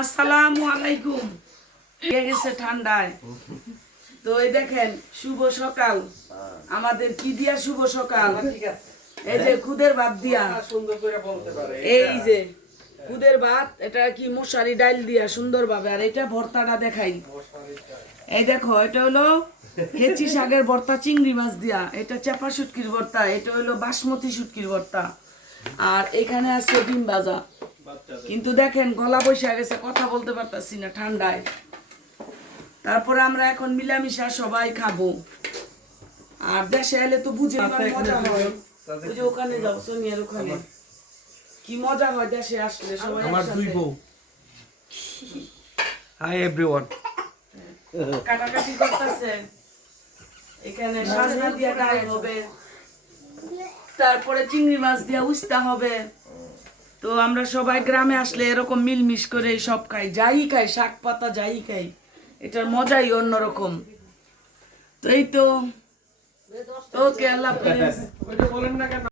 আসসালামু আলাইকুম। গেছে ঠান্ডায়, তো এই দেখেন শুভ সকাল। আমাদের কি দিয়া শুভ সকাল? এই যে খুদের ভাত দিয়া, এই যে খুদের ভাত, এটা কি মশারি ডাল দিয়া সুন্দরভাবে। আর এটা ভর্তাটা দেখাই, এই দেখো, এটা হলো হেঁচি শাকের ভর্তা চিংড়ি মাছ দিয়া, এটা চাপা শুটকির ভর্তা, এটা হলো বাসমতি শুটকির ভর্তা, আর এখানে আছে ডিম ভাজা। কিন্তু দেখেন গলা বসে গেছে, কথা বলতে পারতাছি না ঠান্ডায়। তারপরে আমরা এখন মিলামিশা সবাই খাবো। আর দেশে এলে তো বুঝে মজা হয়, ওই যে ওখানে যাও সোনিয়ার ওখানে, কি মজা হয় দেশে আসলে সবাই একসাথে। Hi everyone. কাটাকাটি করতেছে, এখানে সাজনা দিয়া ডাল হবে, তারপরে চিংড়ি মাছ দিয়া উস্তা হবে। তো আমরা সবাই গ্রামে আসলে এরকম মিলমিশ করে সব খাই, যাই খাই, শাক পাতা যাই খাই, এটার মজাই অন্যরকম। তো এই তো, ওকে, আল্লাহ হাফেজ।